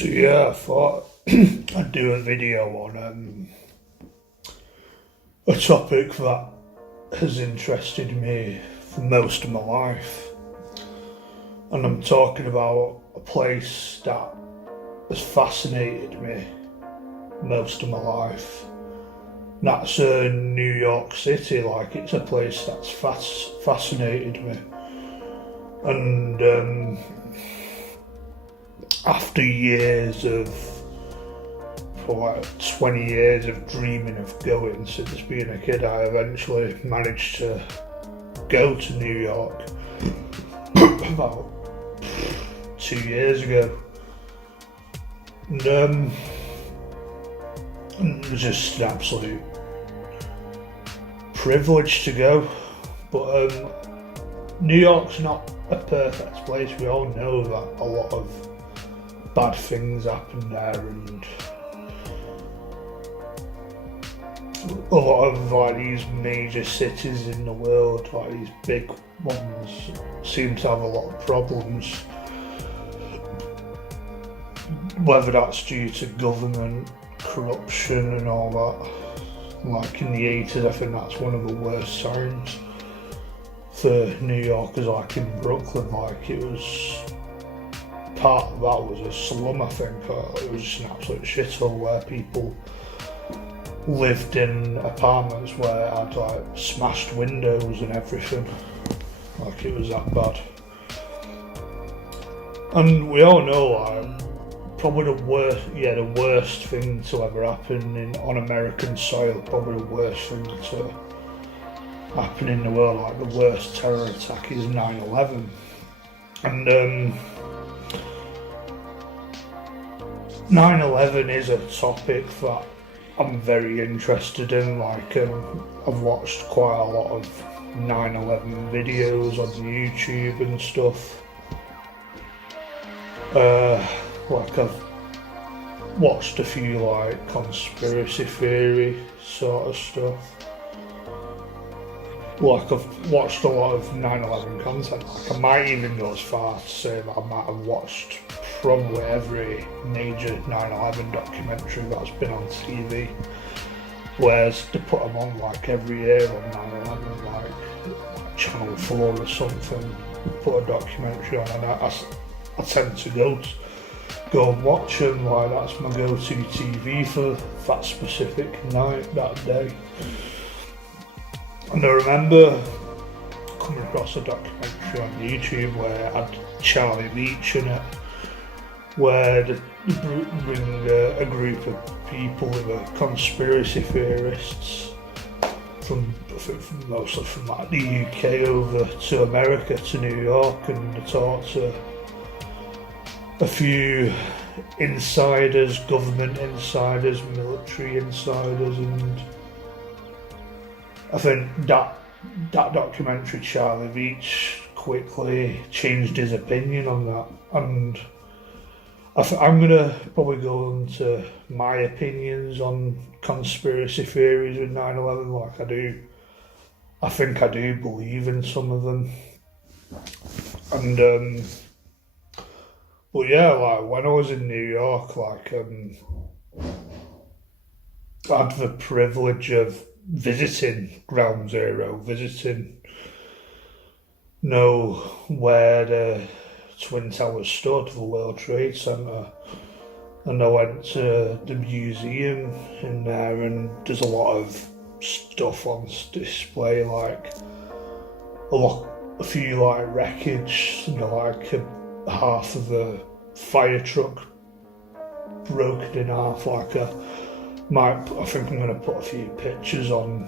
So yeah, I thought I'd do a video on a topic that has interested me for most of my life. And I'm talking about a place that has fascinated me most of my life. And that's New York City. Like, it's a place that's fascinated me. And after years of, for like 20 years of dreaming of going since being a kid, I eventually managed to go to New York about 2 years ago. And it was just an absolute privilege to go. But New York's not a perfect place. We all know that a lot of bad things happen there, and a lot of like these major cities in the world, like these big ones, seem to have a lot of problems. Whether that's due to government corruption and all that. Like in the 80s, I think that's one of the worst times for New Yorkers, like in Brooklyn. Like, it was, part of that was a slum, I think. It was just an absolute shithole where people lived in apartments where it had like smashed windows and everything. Like, it was that bad. And we all know, like, probably the worst thing to ever happen on American soil, probably the worst thing to happen in the world, like the worst terror attack, is 9/11. And 9/11 is a topic that I'm very interested in. Like, I've watched quite a lot of 9/11 videos on YouTube and stuff. Like, I've watched a few like conspiracy theory sort of stuff. Like, I've watched a lot of 9/11 content. Like, I might even go as far to say that I might have watched probably every major 9/11 documentary that's been on TV. Whereas they put them on like every year on 9/11, like Channel 4 or something, put a documentary on, and I tend to go and watch them. Like, that's my go-to TV for that specific night, that day. And I remember coming across a documentary on YouTube where it had Charlie Beach in it, where they bring a group of people who are conspiracy theorists mostly from like the UK over to America, to New York, and they talk to a few insiders, government insiders, military insiders, and I think that documentary, Charlie Beach, quickly changed his opinion on that. And I'm going to probably go into my opinions on conspiracy theories with 9/11. Like, I think I do believe in some of them. And but yeah, like, when I was in New York, like, I had the privilege of visiting Ground Zero, know where the Twin Towers stood, the World Trade Center, and I went to the museum in there, and there's a lot of stuff on display, like a few like wreckage, like half of the fire truck broken in half. Like, I think I'm going to put a few pictures on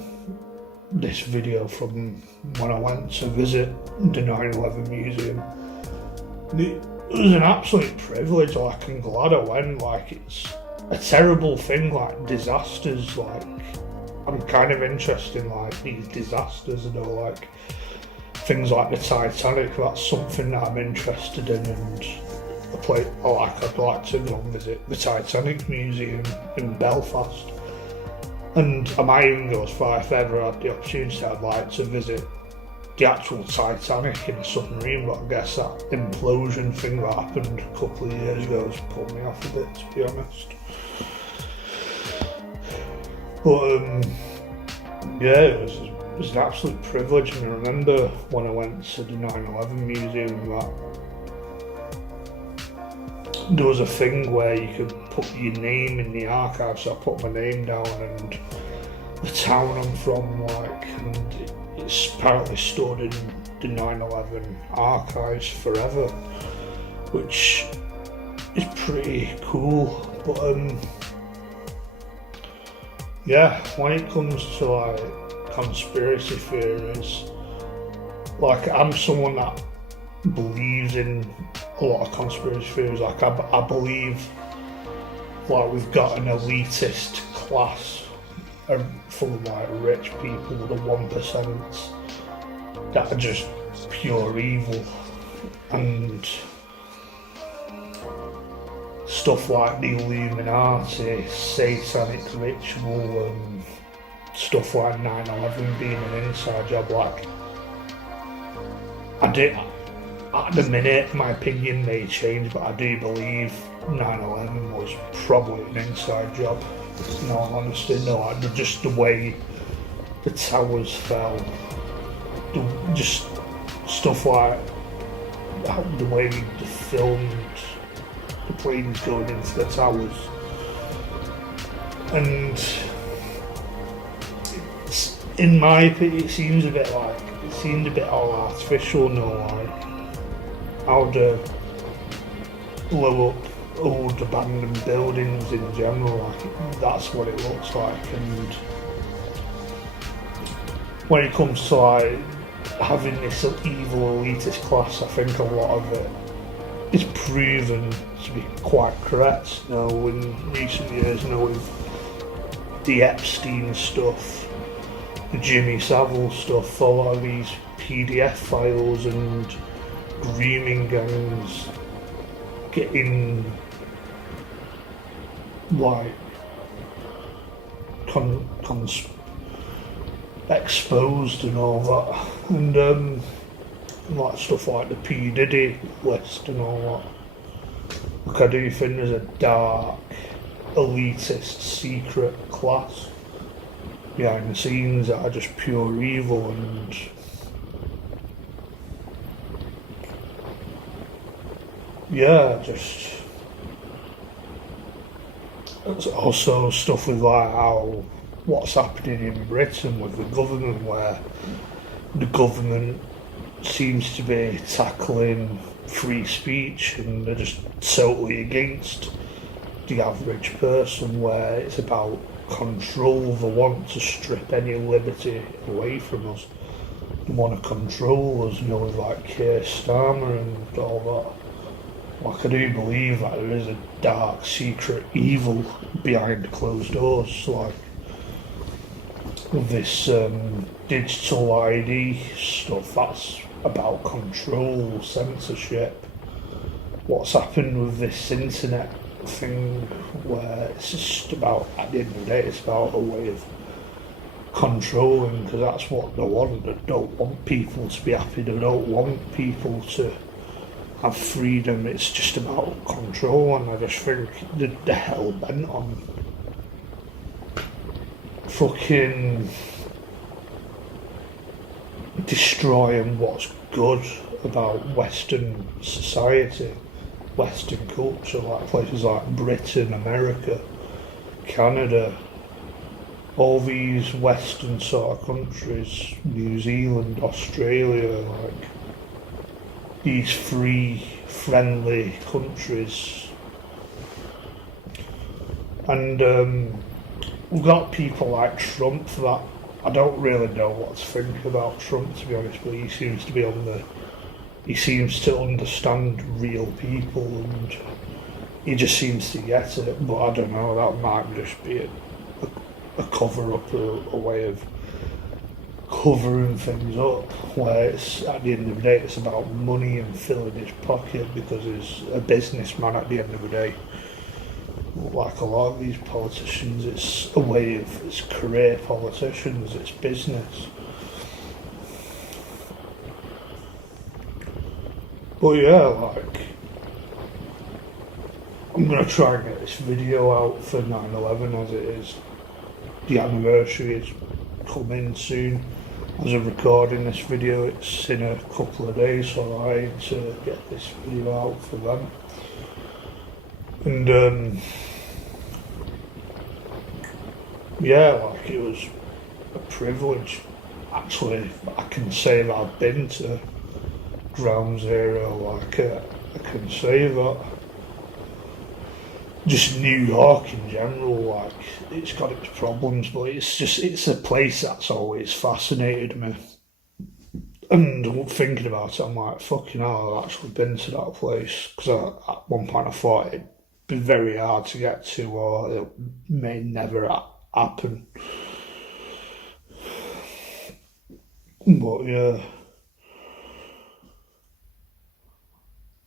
this video from when I went to visit the 9/11 museum. It was an absolute privilege. Like, I'm glad I went. Like, it's a terrible thing, like disasters. Like, I'm kind of interested in like these disasters, and all, like things like the Titanic. That's something that I'm interested in, and I'd like to go and visit the Titanic Museum in Belfast. And I might even go as far, if I ever had the opportunity, I'd like to visit the actual Titanic in a submarine, but I guess that implosion thing that happened a couple of years ago has put me off a bit, to be honest. But yeah, it was an absolute privilege, and I remember when I went to the 9/11 museum that there was a thing where you could put your name in the archive, so I put my name down and the town I'm from, and it's apparently stored in the 9/11 archives forever, which is pretty cool. But yeah, when it comes to conspiracy theories, I'm someone that believes in a lot of conspiracy theories. I believe we've got an elitist class full of rich people, the 1% that are just pure evil, and stuff like the Illuminati, satanic ritual, stuff like 9/11 being an inside job. At the minute, my opinion may change, but I do believe 9/11 was probably an inside job. In all honesty, just the way the towers fell, just stuff like the way they filmed the planes going into the towers, and in my opinion, it seems a bit all artificial. How to blow up old abandoned buildings in general, that's what it looks like. And when it comes to having this evil elitist class, I think a lot of it is proven to be quite correct. In recent years, with the Epstein stuff, the Jimmy Savile stuff, a lot of these PDF files and grooming gangs getting exposed and all that, and stuff like the P. Diddy list and all that. I do think there's a dark, elitist, secret class behind the scenes that are just pure evil, and yeah, just it's also stuff with what's happening in Britain with the government, where the government seems to be tackling free speech and they're just totally against the average person, where it's about control. They want to strip any liberty away from us. They want to control us, with Keir Starmer and all that. I do believe that there is a dark, secret evil behind closed doors, with this digital ID stuff that's about control, censorship. What's happened with this internet thing, where it's just about, at the end of the day, it's about a way of controlling, because that's what they want. They don't want people to be happy, they don't want people to have freedom. It's just about control, and I just think the hell bent on fucking destroying what's good about Western society, Western culture, places like Britain, America, Canada, all these Western sort of countries, New Zealand, Australia, these free, friendly countries. And we've got people like Trump that I don't really know what to think about Trump, to be honest, but he seems to understand real people, and he just seems to get it. But I don't know, that might just be a cover-up, a way of covering things up, where it's, at the end of the day, it's about money and filling his pocket, because he's a businessman at the end of the day. Like a lot of these politicians, it's career politicians, it's business. But yeah, like, I'm gonna try and get this video out for 9/11 as it is. The anniversary is coming soon. As of recording this video, it's in a couple of days, so I aim to get this video out for them. And yeah, like, it was a privilege. Actually, I can say that I've been to Ground Zero. Like, I can say that. Just New York in general, like, it's got its problems, but it's a place that's always fascinated me. And thinking about it, I'm like, fucking hell, I've actually been to that place. Because at one point I thought it'd be very hard to get to, or it may never happen. But yeah,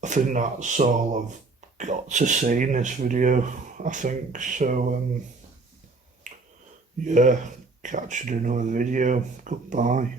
I think that's all I've got to say in this video, I think. So, yeah, catch you in another video. Goodbye.